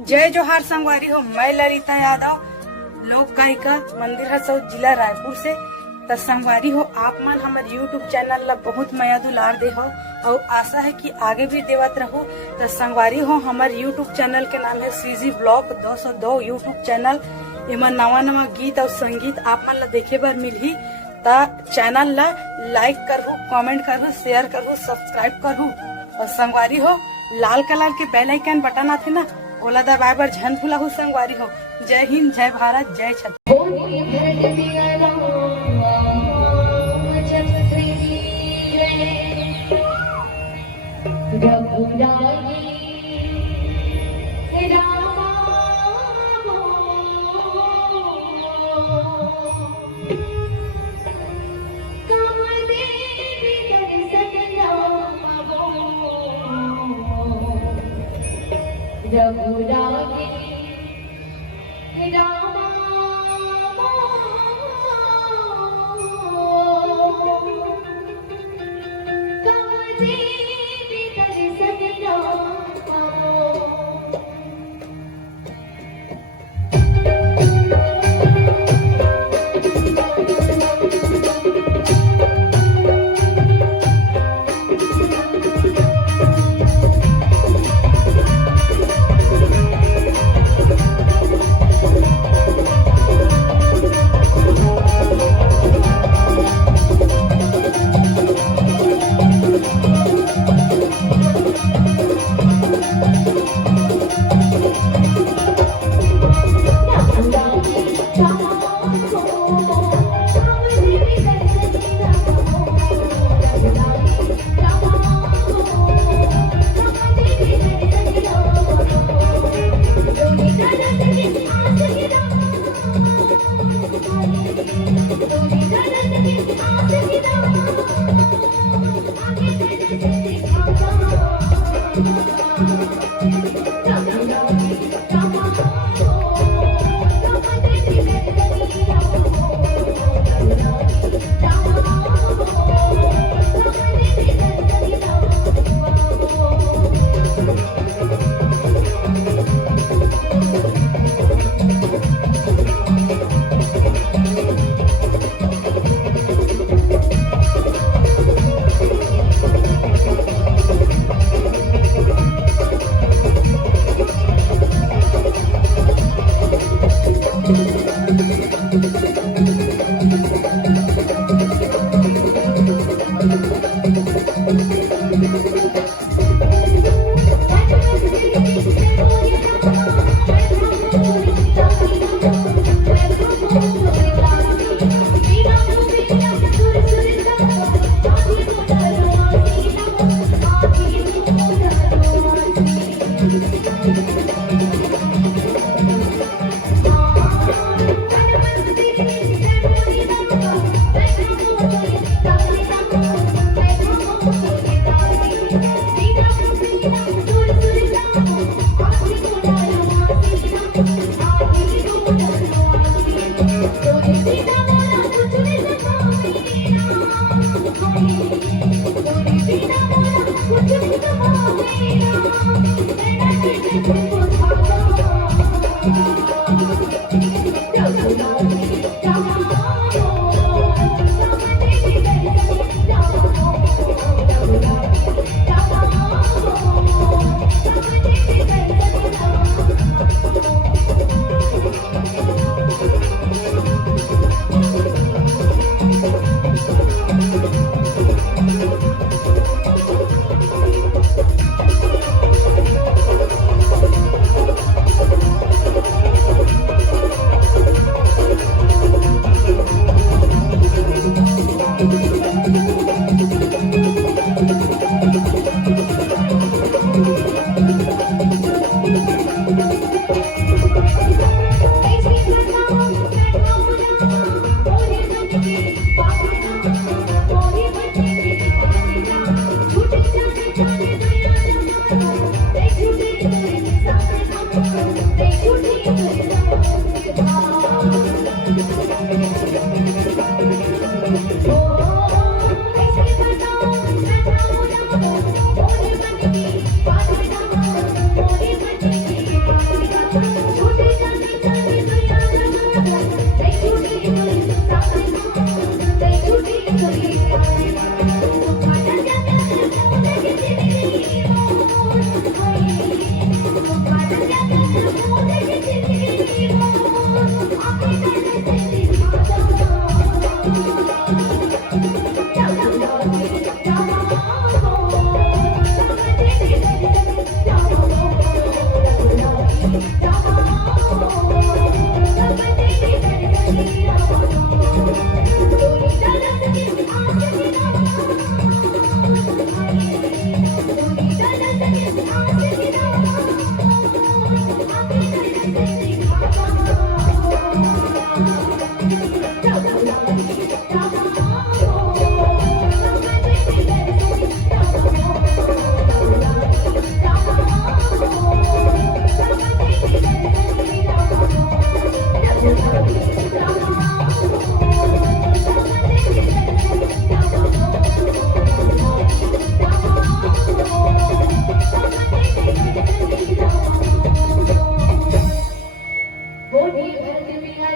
जय जोहार संगवारी हो। मैं ललिता यादव, लोक गायिका, मंदिर हसौद, जिला रायपुर से। तो संगवारी हो, आप मन हमारे यूट्यूब चैनल ला बहुत माया दुलार दे हो और आशा है कि आगे भी देवत रहो। तो संगवारी हो, हमारे यूट्यूब चैनल के नाम है सीजी ब्लॉग 202 यूट्यूब चैनल। इमा नवा नवा गीत और संगीत आप मन ला देखे बर मिलही। ता चैनल ला लाइक करहु, कमेंट करहु, शेयर करहु, सब्सक्राइब करहु। और संगवारी हो, लाल कलर के बेल आइकन बटन आथे ना, ओला दबाए बर झन भूलहु संगवारी हो। जय हिंद, जय भारत, जय छत्तीसगढ़।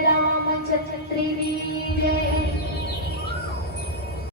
रामचन्द्र वीरे